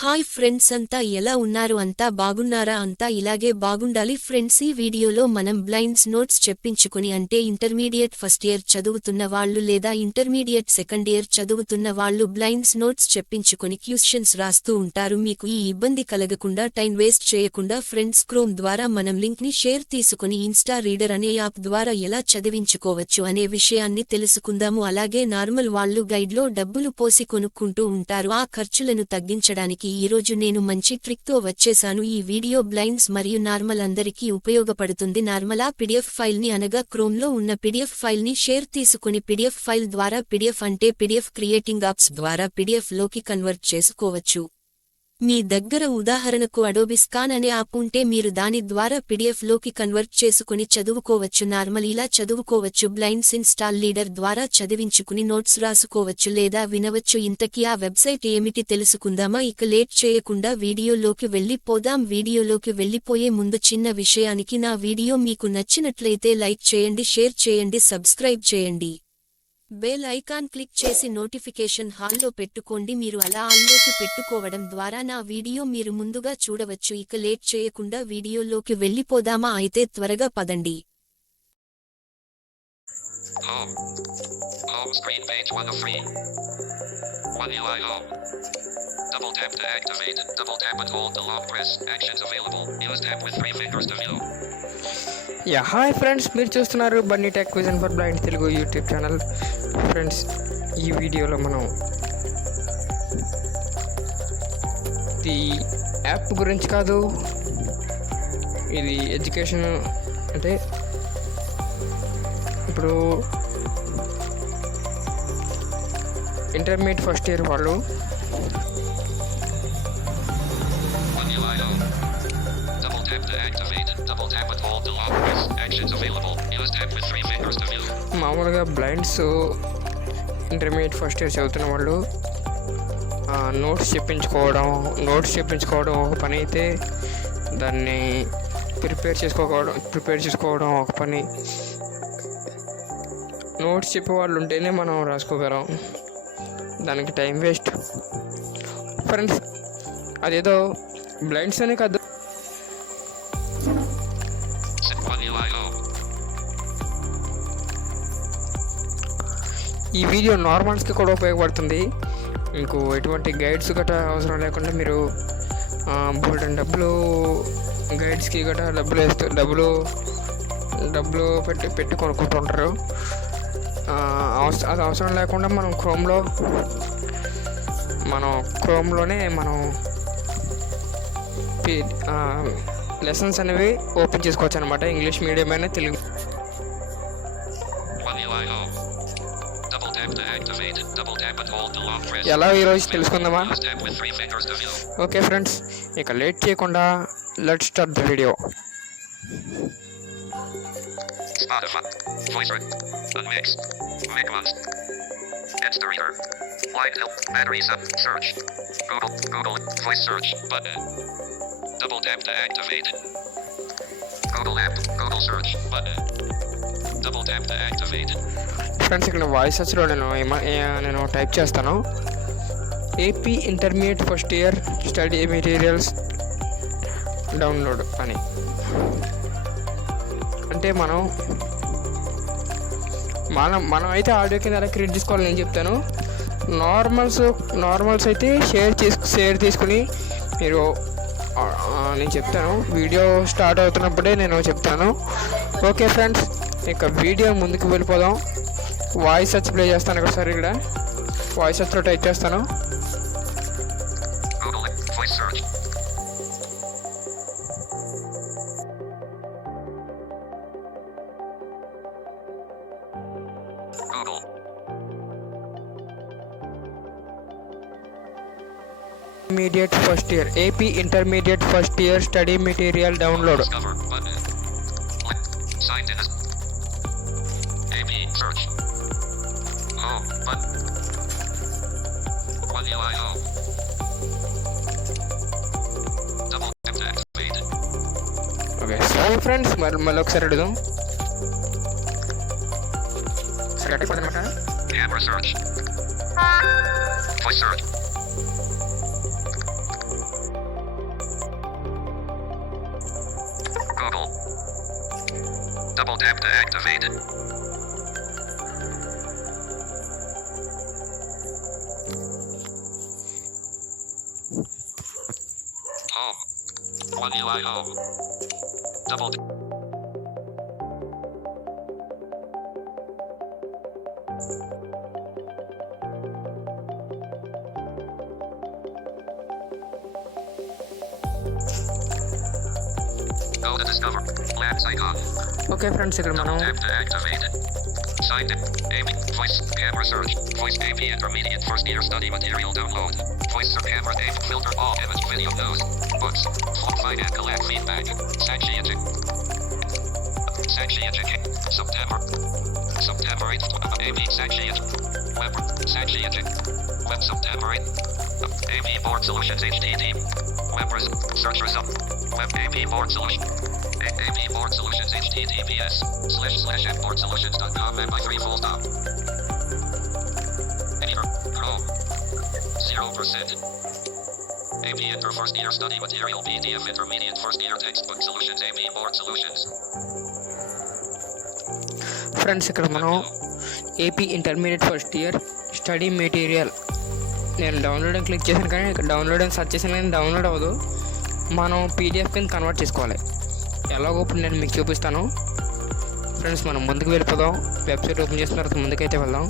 Hi friends అంతా ఎలా ఉన్నారు? అంతా బాగున్నారా? అంతా ఇలాగే బాగుండాలి ఫ్రెండ్స్. ఈ వీడియోలో మనం బ్లైండ్స్ నోట్స్ చెప్పించుకుని అంటే ఇంటర్మీడియట్ ఫస్ట్ ఇయర్ చదువుతున్న వాళ్ళు లేదా ఇంటర్మీడియట్ సెకండ్ ఇయర్ చదువుతున్న వాళ్ళు బ్లైండ్స్ నోట్స్ చెప్పించుకుని క్యూషన్స్ రాస్తూ ఉంటారు. మీకు ఈ ఇబ్బంది కలగకుండా టైం వేస్ట్ చేయకుండా ఫ్రెండ్స్ క్రోమ్ ద్వారా మనం లింక్ని షేర్ తీసుకుని ఇన్స్టా రీడర్ అనే యాప్ ద్వారా ఎలా చదివించుకోవచ్చు అనే విషయాన్ని తెలుసుకుందాము. అలాగే నార్మల్ వాళ్ళు గైడ్లో డబ్బులు పోసి కొనుక్కుంటూ ఉంటారు. ఆ ఖర్చులను తగ్గించడానికి ఈ రోజు నేను మంచి ట్రిక్తో తో వచ్చేసాను. ఈ వీడియో బ్లైండ్స్ మరియు నార్మల్ అందరికీ ఉపయోగపడుతుంది. నార్మల్ ఆ పిడిఎఫ్ ఫైల్ని అనగా క్రోమ్లో ఉన్న పిడిఎఫ్ ఫైల్ని షేర్ తీసుకుని పిడిఎఫ్ ఫైల్ ద్వారా పిడిఎఫ్ అంటే పిడిఎఫ్ క్రియేటింగ్ యాప్స్ ద్వారా పిడిఎఫ్లోకి కన్వర్ట్ చేసుకోవచ్చు. మీ దగ్గర ఉదాహరణకు అడోబిస్కాన్ అనే యాప్ ఉంటే మీరు దాని ద్వారా పిడిఎఫ్లోకి కన్వర్ట్ చేసుకుని చదువుకోవచ్చు. నార్మల్ ఇలా చదువుకోవచ్చు. బ్లైండ్స్ ఇన్స్టాల్ లీడర్ ద్వారా చదివించుకుని నోట్స్ రాసుకోవచ్చు లేదా వినవచ్చు. ఇంతకీ ఆ వెబ్సైట్ ఏమిటి తెలుసుకుందామా? ఇక లేట్ చేయకుండా వీడియోలోకి వెళ్ళిపోదాం వీడియోలోకి వెళ్ళిపోయే ముందు చిన్న విషయానికి నా వీడియో మీకు నచ్చినట్లయితే లైక్ చేయండి షేర్ చేయండి సబ్స్క్రైబ్ చేయండి. బెల్ ఐకాన్ క్లిక్ చేసి నోటిఫికేషన్ హాల్లో పెట్టుకోండి మీరు అలా ఆన్లోకి పెట్టుకోవడం ద్వారా నా వీడియో మీరు ముందుగా చూడవచ్చు ఇక లేట్ చేయకుండా వీడియోలోకి వెళ్ళిపోదామా అయితే త్వరగా పదండి Home. Home screen page 1 of 3. 1 Home. Double tap to activate. Double tap and hold the long press. Actions available. Use tap with three fingers to view. Yeah hi friends మీరు చూస్తున్నారు Bunny tech vision for blind Telugu YouTube channel friends ఈ వీడియోలో మనం the app గురించి కాదు ఇది education అంటే ఇప్పుడు ఇంటర్మీడియట్ ఫస్ట్ ఇయర్ వాళ్ళు Double tap to activate. Double tap hold the long press. Actions available. Use tap with three fingers to view. మామూలుగా బ్లైండ్స్ ఇంటర్మీడియట్ ఫస్ట్ ఇయర్ చదువుతున్న వాళ్ళు నోట్స్ చెప్పించుకోవడం నోట్స్ చెప్పించుకోవడం ఒక పని అయితే దాన్ని ప్రిపేర్ చేసుకోవడం ప్రిపేర్ చేసుకోవడం ఒక పని నోట్స్ చెప్పేవాళ్ళు ఉంటేనే మనం రాసుకోగలం దానికి టైం వేస్ట్ ఫ్రెండ్స్ అదేదో బ్లైండ్స్ అనే కాదు ఈ వీడియో నార్మల్స్కి కూడా ఉపయోగపడుతుంది. మీకు ఎటువంటి గైడ్స్ గట్రా అవసరం లేకుండా మీరు బోల్డెన్ డబ్బులు గైడ్స్కి గట్రా డబ్బులు వేస్తూ డబ్బులు డబ్బులు పెట్టి పెట్టి కొనుక్కుంటుంటారు. అవసరం అది అవసరం లేకుండా మనం క్రోమ్లో మనం క్రోమ్లోనే మనం లెసన్స్ అనేవి ఓపెన్ చేసుకోవచ్చు అనమాట ఇంగ్లీష్ మీడియం అయినా తెలుగు ఎలా ఈరోజు తెలుసుకుందామా? ఓకే ఫ్రెండ్స్ ఇక లేట్ చేయకుండా let start the video. Friends ఇక్కడ వాయిస్ వచ్చిన నేను టైప్ చేస్తాను. AP intermediate first year study materials download అని. అంటే మనం మనం మనం అయితే ఆడియో కింద ఎలా క్రియేట్ చేసుకోవాలి నేను చెప్తాను. నార్మల్స్ నార్మల్స్ అయితే షేర్ చేసు షేర్ తీసుకుని మీరు నేను చెప్తాను. వీడియో స్టార్ట్ అవుతున్నప్పుడే నేను చెప్తాను. ఓకే ఫ్రెండ్స్ ఇక వీడియో ముందుకు వెళ్ళిపోదాం. వాయిస్ వచ్చి ప్లే చేస్తాను ఒకసారి ఇక్కడ. వాయిస్ సర్చ్లో టైప్ చేస్తాను. Search. Google. Intermediate first year AP intermediate first year study material download Discover button. Click. Signed in as AB search. Home button. One UI home. Double friends మరి మళ్ళీ ఒకసారి అడుగుదాం సరే అడగపోదనమాట Google. Double tap to activate. Home. One UI home. Double. t- Go to discover. Labs icon. Okay friends ఇక్కడ మనం Tap to activate. Signed in. Amy. Voice. Camera search. Voice AP intermediate first year study material download. Voice or camera name. Filter all image video news. Books. Find and collect feedback. Sanchi Edu. Sanchi Educate. September. September 8th. Amy Sanchi Edu. Web. Sanchi Edu. Web September 8th. AP Board Solutions HDD. Web res- search result. Web AP Board Solution. AP Board Solutions HTTPS slash slash boardsolutions.com and by three full stop. Editor. Chrome. Zero percent. AP Inter First Year Study Material PDF Intermediate First Year Textbook Solutions AP Board Solutions. Friends ఇక్కడ మనం AP intermediate first year study material నేను download అని click చేశాను కానీ ఇక్కడ download అని search చేశాను కానీ డౌన్లోడ్ అవ్వదు మనం పీడిఎఫ్ కింద కన్వర్ట్ చేసుకోవాలి ఎలాగో ఇప్పుడు నేను మీకు చూపిస్తాను ఫ్రెండ్స్ మనం ముందుకు వెళ్ళిపోదాం వెబ్సైట్ ఓపెన్ చేసిన తర్వాత ముందుకైతే వెళ్దాం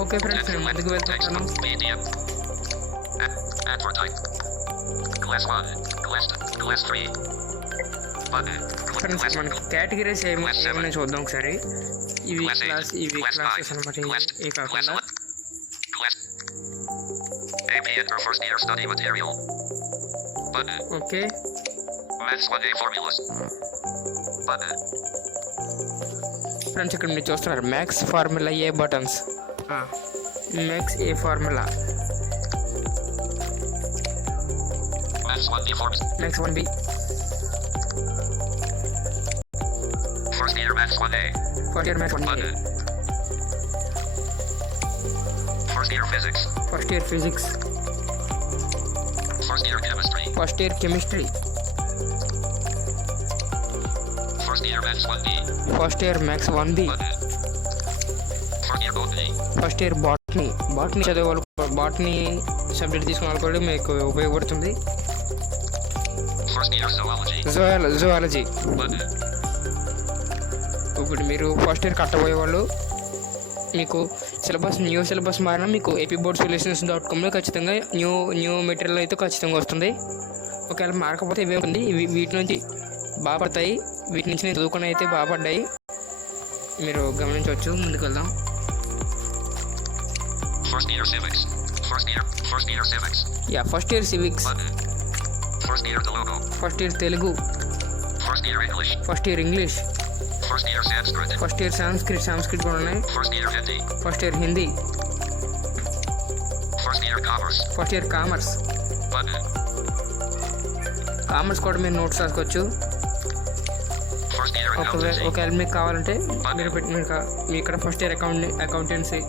ఓకే ఫ్రెండ్స్ నేను ముందుకు వెళ్తున్నాను ఫ్రెండ్స్ మనకి కేటగిరీస్ ఏమి. ఏమైనా చూద్దాం ఒకసారి ఇవి క్లాస్ ఇవి క్లాసెస్ అనమాట ఇవి కాకుండా. Okay Maths 1A Formulas. Button. Friends ఇక్కడ మీరు చూస్తున్నారు maths formula A buttons maths A formula Maths 1B Forms. Maths one B First Year Maths 1A. First year maths one Button. First Year Physics. First year physics First Year Chemistry. First year chemistry First Year Maths 1B. First year maths one B Button. First Year Botany. First year botany botany చదివే వాళ్ళు botany subject తీసుకున్న వాళ్ళు కూడా మీకు ఉపయోగపడుతుంది First Year Zoology. జువాల zoology. Button. ఇప్పుడు మీరు ఫస్ట్ ఇయర్ కట్టబోయే వాళ్ళు మీకు సిలబస్ న్యూ సిలబస్ మారినా మీకు ఏపీ బోర్డ్ సొల్యూషన్స్ డాట్ కామ్లో ఖచ్చితంగా న్యూ న్యూ మెటీరియల్ అయితే ఖచ్చితంగా వస్తుంది. ఒకవేళ మారకపోతే ఇవే ఉంది? ఇవి వీటి నుంచి బాగా పడతాయి. వీటి నుంచి నేను చదువుకుని అయితే బాగా పడ్డాయి. మీరు గమనించవచ్చు. ముందుకు వెళ్దాం. First Year Civics. Yeah first year civics first year Telugu First Year English. First year English First Year Sanskrit. First year Sanskrit Sanskrit కూడా ఉన్నాయి First Year Hindi. First year Hindi First Year Commerce. First year commerce. Commerce కూడా మీరు notes రాసుకోవచ్చు ఒకవేళ. ఒకవేళ మీకు కావాలంటే మీరు పెట్టి మీరు కా- మీ ఇక్కడ first year account accountancy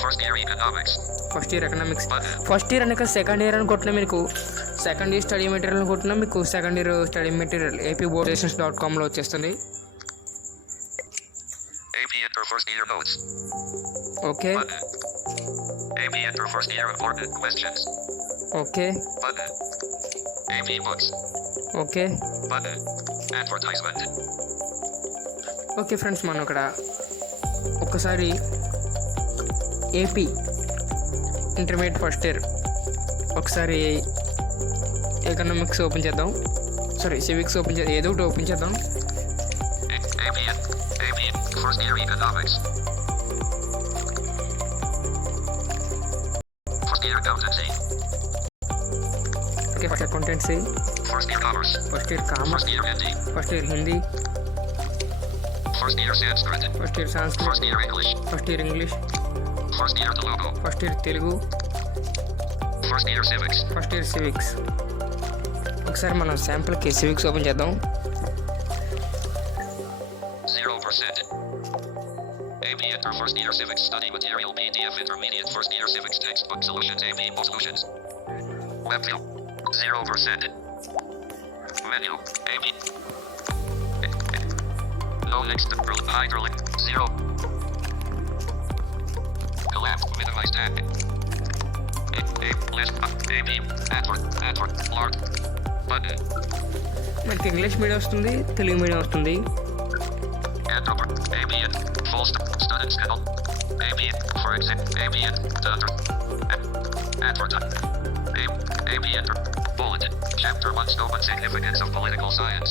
First Year Economics. First year economics. First year అనక సెకండ్ ఇయర్ అని కొట్టినా మీకు సెకండ్ ఇయర్ స్టడీ మెటీరియల్ అని కొట్టినా మీకు second year study material AP board dot కామ్లో వచ్చేస్తుంది. Okay. Okay. Okay. Okay friends మనం ఇక్కడ ఒకసారి ఏపీ ఇంటర్మీడియట్ ఫస్ట్ ఇయర్. ఒకసారి ఎకనామిక్స్ ఓపెన్ చేద్దాం సారీ సివిక్స్ ఓపెన్ చేద్దాం ఏదో ఒకటి ఓపెన్ చేద్దాం A- AP AP First Year Economics. First Year Accountancy. Okay first accountancy First Year Commerce. First year commerce First Year Hindi. First year Hindi First Year Sanskrit. First year Sanskrit First Year English. First year English First Year Telugu. First year Telugu First Year Civics. First year civics ఒకసారి మనం శాంపుల్కి civics open చేద్దాం percent. AB enter first year civics study material PDF intermediate first year civics textbook solutions AB both solutions. Web view zero percent. Menu AB. No next hyperlink zero. Collapse minimize tab. A, A, left, AB, Antwerp, Antwerp, large, button, మనకి English medium వస్తుంది Telugu medium వస్తుంది.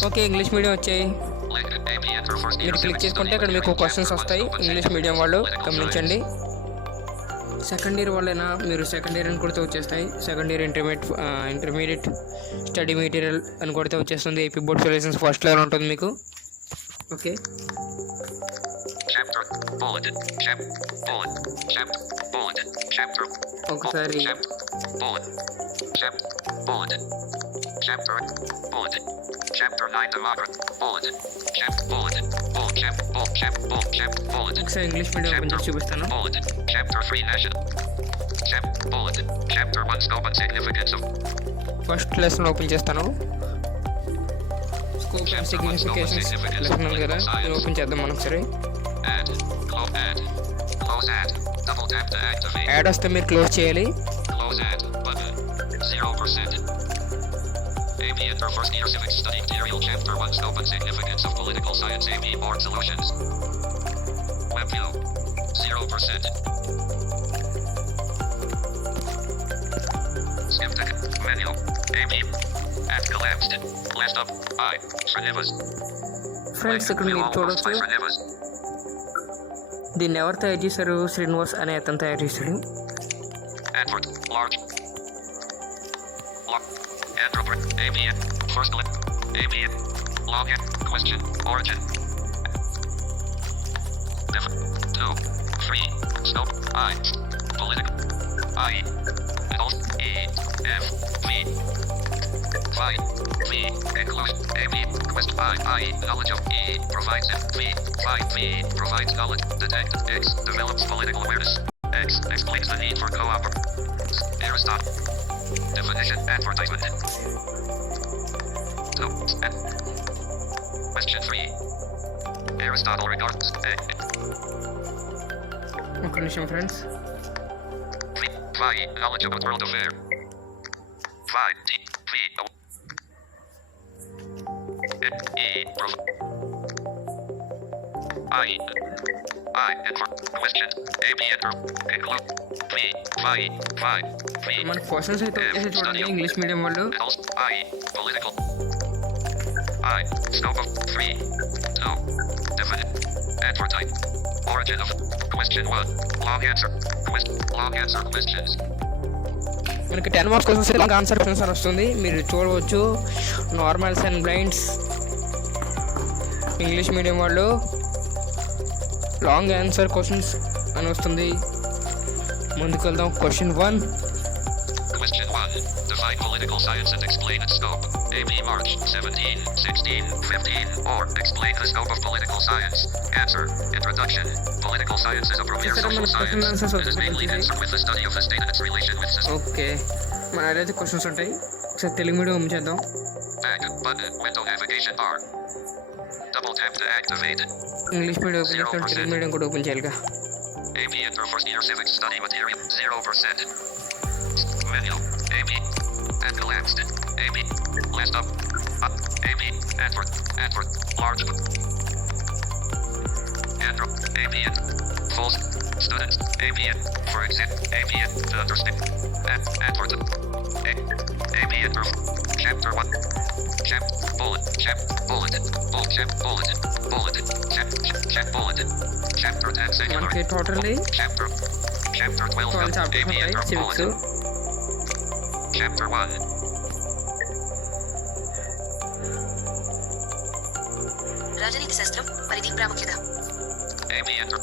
Okay English medium వచ్చాయి. ఇక్కడ click చేసుకుంటే అక్కడ మీకు questions వస్తాయి. English medium వాళ్ళు గమనించండి. సెకండ్ ఇయర్ వల్లన మీరు సెకండ్ ఇయర్ అని కొడితే వచ్చేస్తాయి. Second year intermediate intermediate study material అని కొడితే వచ్చేస్తుంది. AP board selections first level ఉంటుంది మీకు. ఓకే. ఒకసారి. Chapter 9 of Chapter 9 of English చూపిస్తాను ఫస్ట్ లెసన్ ఓపెన్ చేస్తాను. కదా ఓపెన్ చేద్దాం మనం సరే. యాడ్ వస్తే మీరు క్లోజ్ చేయాలి. 0% be in end first year civics study material chapter 1 scope and significance of political science AP board solutions. Web view. 0%. The menu. AP. At collapsed. Last up. I. Srenevas. Friends, Android. ABN. First link. ABN. Login. Question. Origin. Diff. Two. Three. Scope. I. Political. I. Alt. E. F. V. Five. V. Inclusion. AB. Quest. I. I. Knowledge of E. Provides it. V. Five. V. Provides knowledge. Detect. X. Develops political awareness. X. Explains the need for co-op. Aristotle. Definition advertisement. Uh, so, uh, question three. Aristotle regards. Uh, Information, friends. Five. Knowledge about world affair. Five. D. V. O. E. I. I. మనకి questions అయితే వచ్చేసి చూడండి English medium వాళ్ళు I, political. I, scope of three, two, definite, advertise, origin of, question one, long answer, question, long answer questions, మనకి ten marks questions long answer questions వస్తుంది మీరు చూడవచ్చు normals and blinds English medium వాళ్ళు long answer questions అని వస్తుంది ముందుకు వెళ్దాం question one question one, define political science and explain its scope, AB March 17, 16, 15, or explain the scope of political science, answer, introduction, political science is a premier Sir, social మన question science, answers it is mainly అవుతుంది. concerned with the study of the state and its relation with society. Okay మన ఏదైతే questions ఉంటాయి ఒకసారి Telugu medium ఉంచేద్దాం Back button, window navigation bar. Double tap to activate. English medium open చేస్తాం Telugu medium కూడా open చేయాలిగా AB enter first year civics study material zero percent. Menu AB and collapsed. AB last up. Up. AB Antwerp Antwerp large. Antwerp AB full students AB for example AB to understand. An- Antwerp AB enter chapter one. Chap bullet, check, bulletin, bullet, check, bulletin, bulletin, check, check, bulletin, chapter 10, singular. One quarterly. Chapter, chapter 12, Called Damien, bulletin. Chapter 1. AB enter.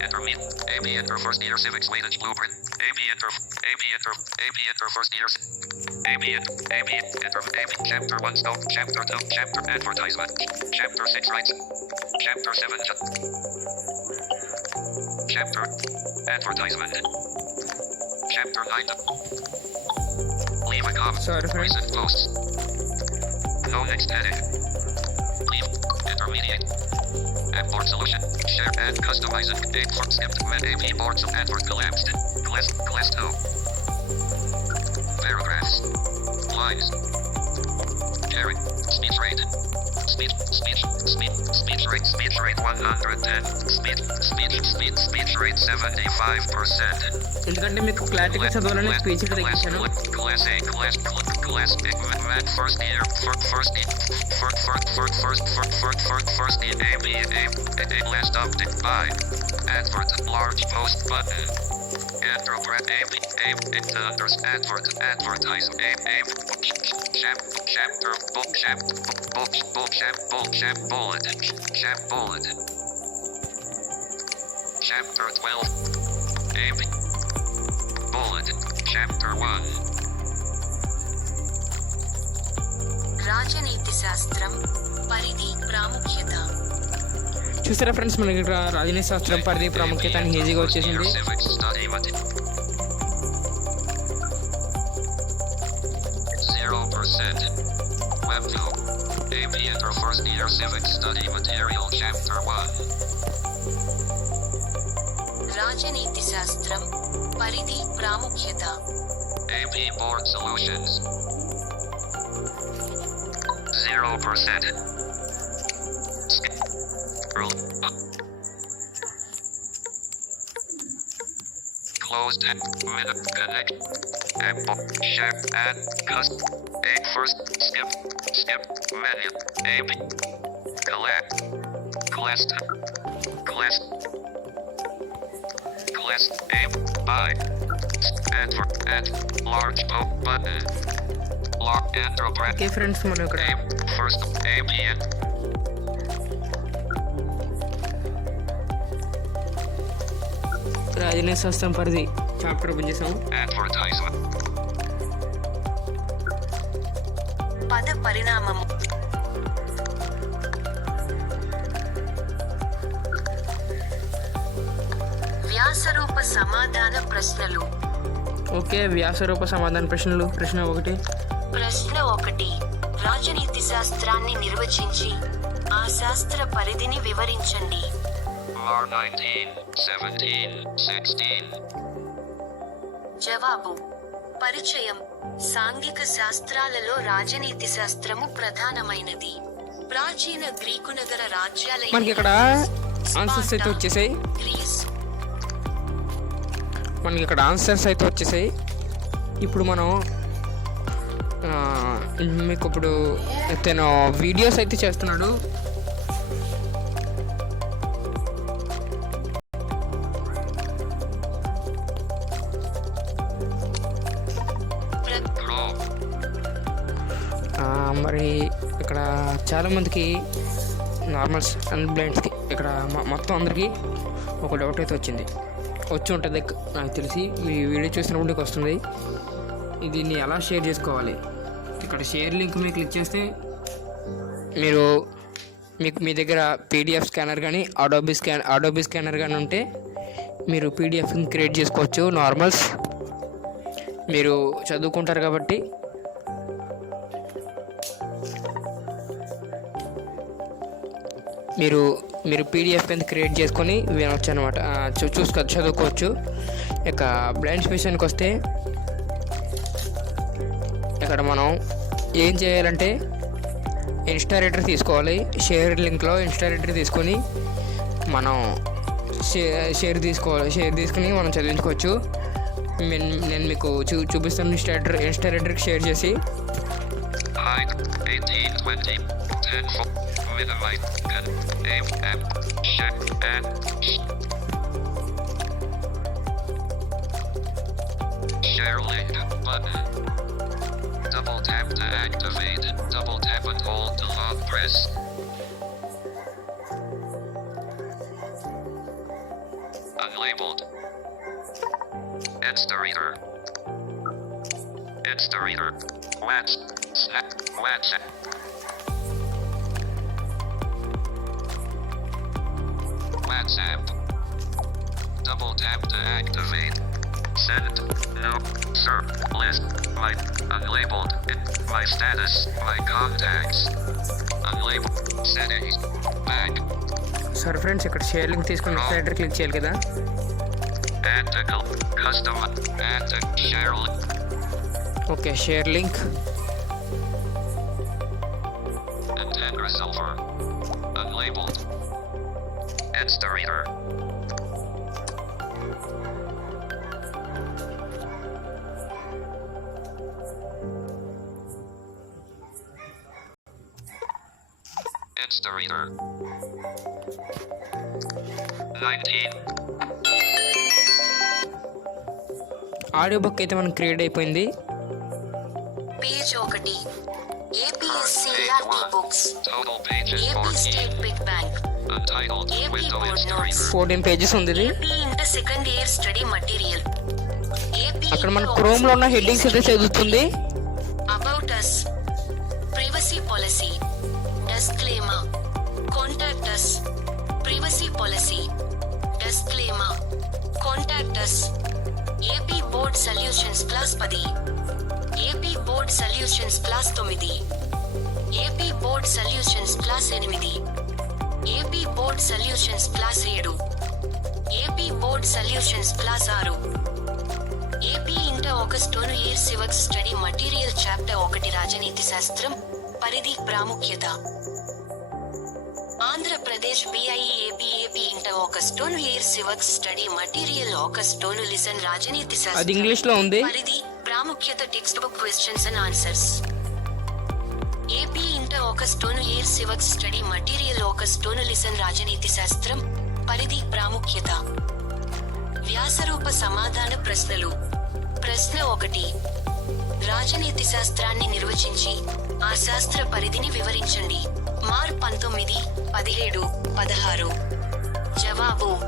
Enter me. AB enter first year civics weightage blueprint. AB enter. AB enter. AB enter first year. AB, AB, enter, AB, chapter 1, stop, chapter 2, chapter advertisement, chapter 6, right, chapter 7, ju- chapter advertisement, chapter 9, leave a comment, Sorry, recent posts, no next heading, leave, intermediate, App solution, share and customize it, for skipped, med AB boards of advert collapsed, class, class 2, paragraphs, lines, Carry. Speech rate. Speech. Speech. Speech. Speech rate. Speech rate 110. Speech. Speech. Speech. Speech rate 75 percent. ఎందుకంటే మీకు క్లారిటీగా చదవాలని speech తగ్గించాను Class A. Class. Class A. Math first year. First. First. First. First. First. First. First. First. First. First. A. B. A. A. Last update by. Advert. Large post button. Enter breath A. B. A. Into others. Advert. Advertise. A. A. Chapter 12. Bullet. Chapter 1. రాజనీతి శాస్త్రం పరిధి ప్రాముఖ్యత చూసారా friends మనకి రాజనీతి శాస్త్రం పరిధి ప్రాముఖ్యత అని ఈజీగా వచ్చేసింది 7 Study Material Chapter 1 Rajaniti Sastram Paridhi Pramukhyata AP Board Solutions. 0% closed and minute connect and share and custom. A first step. Step menu. Name. Collect. Collect. Collect. Collect. Name. By. Enter. At. Large. O. Button. Lock. Enter. Brand. Different monogram. Name. First. Name. In. శాస్త్రం పరిధి chapter open చేసాము పద పరిణామము వ్యాసరూప సమాధాన ప్రశ్నలు. Okay వ్యాసరూప సమాధాన ప్రశ్నలు. ప్రశ్న ఒకటి. ప్రశ్న ఒకటి. రాజనీతి శాస్త్రాన్ని నిర్వచించి ఆ శాస్త్ర పరిధిని వివరించండి. R 19, 17, 16. జవాబు. పరిచయం. సాంఘిక శాస్త్రాలలో రాజనీతి శాస్త్రము ప్రధానమైనది. ప్రాచీన గ్రీకు నగర రాజ్యాలైన మనకి ఇక్కడ ఆన్సర్స్ అయితే వచ్చేసాయి. గ్రీస్ మనకి ఇక్కడ ఆన్సర్స్ అయితే వచ్చేసాయి. ఇప్పుడు మనం మీకు ఇప్పుడు తను వీడియోస్ అయితే చేస్తున్నాడు. మరి ఇక్కడ చాలామందికి నార్మల్స్ అండ్ బ్లైండ్స్కి ఇక్కడ మొత్తం అందరికీ ఒక డౌట్ అయితే వచ్చింది. వచ్చి ఉంటుంది. నాకు తెలిసి మీ వీడియో చూసినప్పుడు మీకు వస్తుంది. దీన్ని ఎలా షేర్ చేసుకోవాలి? ఇక్కడ షేర్ లింక్ మీద క్లిక్ చేస్తే మీరు మీకు మీ దగ్గర పీడిఎఫ్ స్కానర్ కానీ అడోబీ స్కాన్ అడోబీ స్కానర్ కానీ ఉంటే మీరు పీడిఎఫ్ని క్రియేట్ చేసుకోవచ్చు. నార్మల్స్ మీరు చదువుకుంటారు కాబట్టి మీరు మీరు పీడిఎఫ్ కింద క్రియేట్ చేసుకొని వినొచ్చు అనమాట చూ చూసుకో చదువుకోవచ్చు. ఇక బ్లైండ్స్ విషయానికి వస్తే ఇక్కడ మనం ఏం చేయాలంటే ఇన్స్టారేటర్ తీసుకోవాలి. షేర్ లింక్లో ఇన్స్టారేటర్ తీసుకొని మనం షేర్ షేర్ తీసుకోవాలి. షేర్ తీసుకుని మనం చదివించుకోవచ్చు. నేను నేను మీకు చూ చూపిస్తాను ఇన్స్టారేటర్ ఇన్స్టారేటర్కి షేర్ చేసి. 18, 20, 10, minimize, 10, AM, ship, and share button. Double tap to activate, double tap and hold the long press. Unlabeled. It's the reader. It's the reader. Let's Snap. WhatsApp. WhatsApp. Double tap to activate. Send. No. Sir. List. My. Unlabeled. My status. My contacts. Unlabeled. Settings. Back. సరే friends ఇక్కడ share link తీసుకుని next click చేయాలి కదా Add to col- custom. Add to share. link. Okay share link audio book అయితే మనకి create అయిపోయింది. Page ఒకటి. APSCRT books AP 14. State big bank. Fourteen pages ఉంది ఇది. సెకండ్ ఇయర్ స్టడీ మటీరియల్ అక్కడ మన క్రోమ్లో ఉన్న హెడ్డింగ్స్ అయితే చదువుతుంది. About us privacy policy disclaimer contact us privacy policy disclaimer contact us AP board solutions class పది. ఏపీ బోర్డ్ సొల్యూషన్స్ క్లాస్ తొమ్మిది. AP board solutions class ఎనిమిది. ఏపీ బోర్డ్ సొల్యూషన్స్ క్లాస్ ఏడు. AP board solutions class ఆరు. AP inter ఆగస్టోను year civics study material chapter ఒకటి రాజనీతి శాస్త్రం పరిధి ప్రాముఖ్యత. ఆంధ్రప్రదేశ్ ఏపీ ఇంటర్ ఆగస్టోను ఇయర్ సివక్స్ స్టడీ మటీరియల్ ఆగస్టోను లిసన్ రాజనీతి అది శాస్త్రం ఇంగ్లీష్లో ఉంది. పరిధి ప్రాముఖ్యత text book questions and answers. AP inter ఆగస్టోను year civics study material ఆగస్టోను లిసన్ రాజనీతి శాస్త్రం. పరిధి ప్రాముఖ్యత. వ్యాసరూప సమాధాన ప్రశ్నలు. ప్రశ్న ఒకటి. రాజనీతి శాస్త్రాన్ని నిర్వచించి ఆ శాస్త్ర పరిధిని వివరించండి. మార్ పంతొమ్మిది పదిహేడు పదహారు. జవాబు.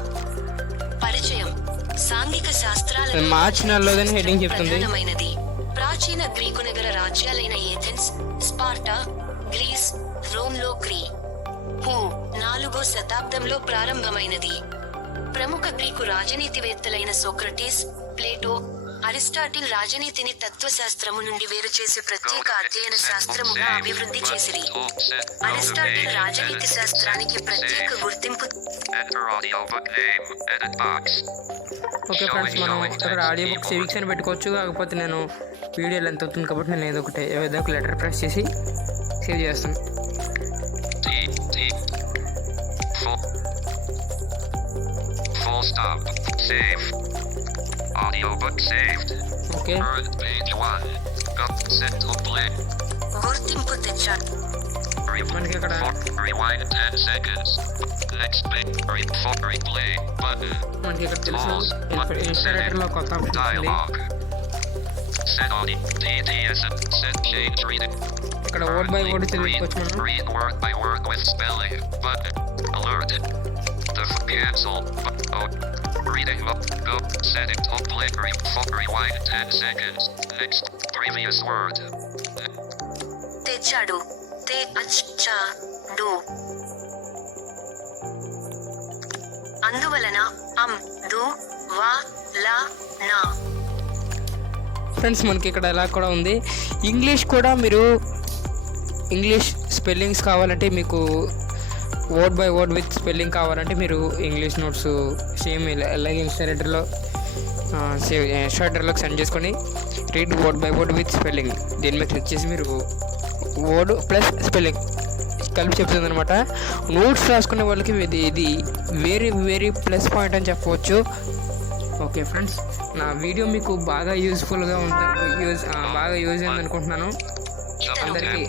పరిచయం. సాంఘిక శాస్త్రాల మార్చి నెలలోదని హెడ్డింగ్ చెప్తుంది. ప్రధానమైనది. ప్రాచీన గ్రీకు నగర రాజ్యాలైన ఏథెన్స్ స్పార్టా గ్రీస్ రోమ్లో క్రీ. హూ నాలుగో శతాబ్దంలో ప్రారంభమైనది. ప్రముఖ గ్రీకు రాజనీతివేత్తలైన సోక్రటీస్ ప్లేటో అరిస్టాటిల్ రాజనీతిని తత్వశాస్త్రము నుండి వేరు చేసి ప్రత్యేక అధ్యయన శాస్త్రముగా అభివృద్ధి చేసిరి. అరిస్టాటిల్ రాజనీతి శాస్త్రానికి ప్రత్యేక గుర్తింపు. ఓకే ఫ్రెండ్స్ మనం ఇక్కడ ఆడియో బుక్ సేవింగ్స్ అని పెట్టుకోవచ్చు. కాకపోతే నేను వీడియో లెంత్ అవుతుంది కాబట్టి నేను ఏదో ఒకటి ఏదో ఒక లెటర్ ప్రెస్ చేసి సేవ్ చేస్తాను. Full stop. Save. Audiobook saved. Okay Current page one. Go. Set to play. గుర్తింపు తెచ్చాడు Re- మనకి ఇక్కడ for- rewind 10 seconds. Next page. Re- for replay button. మనకి ఇక్కడ తెలుసు Pause. Button. ఇన్స్టాలేటర్లో Setting. కొత్త ఆప్షన్ ఉంది Dialog. Set audio. DTS. Set change reading. ఇక్కడ వర్డ్ బై వర్డ్ చదువుకోవచ్చు మనం Read word by word with spelling. Button. Alert. Of cancel. Oh. Reading up. Go. Setting to play. Re- rewind 10 seconds. Next. Previous word. తెచ్చాడు తే అచ్చాడు అందువలన అం దు వా లా నా friends మనకి ఇక్కడ ఎలా కూడా ఉంది ఇంగ్లీష్ కూడా మీరు ఇంగ్లీష్ స్పెల్లింగ్స్ కావాలంటే మీకు word by word with spelling కావాలంటే మీరు ఇంగ్లీష్ నోట్స్ సేమ్ అలాగే ఇన్స్టాలేటర్లో సేవ్ ఇన్స్టాలేటర్లోకి సెండ్ చేసుకొని read word by word with spelling దీని మీద క్లిక్ చేసి మీరు వర్డ్ ప్లస్ స్పెల్లింగ్ కలిపి చెప్తుంది అనమాట నోట్స్ రాసుకునే వాళ్ళకి ఇది ఇది వెరీ వెరీ ప్లస్ పాయింట్ అని చెప్పవచ్చు. ఓకే ఫ్రెండ్స్ నా వీడియో మీకు బాగా యూస్ఫుల్గా ఉంది యూజ్ బాగా యూజ్ అయింది అనుకుంటున్నాను అందరికీ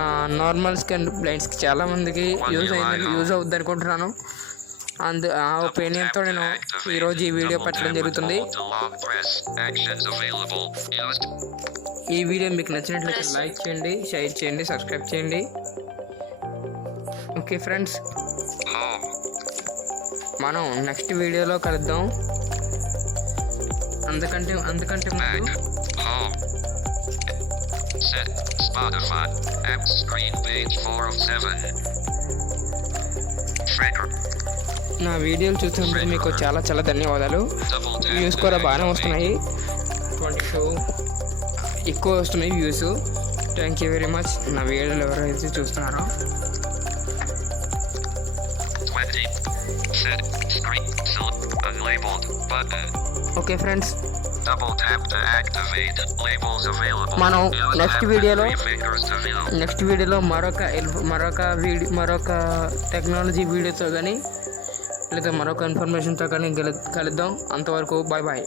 ను Home. నార్మల్స్కి అండ్ బ్లైండ్స్కి చాలా మందికి యూజ్ అయింది యూజ్ అవుద్ది అనుకుంటున్నాను అందు ఆ ఒపీనియన్తో నేను ఈరోజు ఈ వీడియో పెట్టడం జరుగుతుంది. ఈ వీడియో మీకు నచ్చినట్లయితే లైక్ చేయండి షేర్ చేయండి సబ్స్క్రైబ్ చేయండి ఓకే ఫ్రెండ్స్. మనం నెక్స్ట్ వీడియోలో కలుద్దాం అందుకంటే అందుకంటే. ముందు. Spotify. App screen page 4 of 7. Tracker. నా వీడియోలు చూస్తున్నందుకు మీకు చాలా చాలా ధన్యవాదాలు. వ్యూస్ కూడా బాగానే. వస్తున్నాయి ట్వంటీ టూ ఎక్కువ వస్తున్నాయి views thank you very much నా వీడియోలు ఎవరైతే చూస్తున్నారో 20. Set. Screen. Select. Unlabeled. Button. Okay friends మనం నెక్స్ట్ వీడియోలో నెక్స్ట్ వీడియోలో మరొక మరొక వీడియో మరొక టెక్నాలజీ వీడియోతో కానీ లేదా మరొక ఇన్ఫర్మేషన్తో కానీ కలిద్దాం. అంతవరకు బాయ్ బాయ్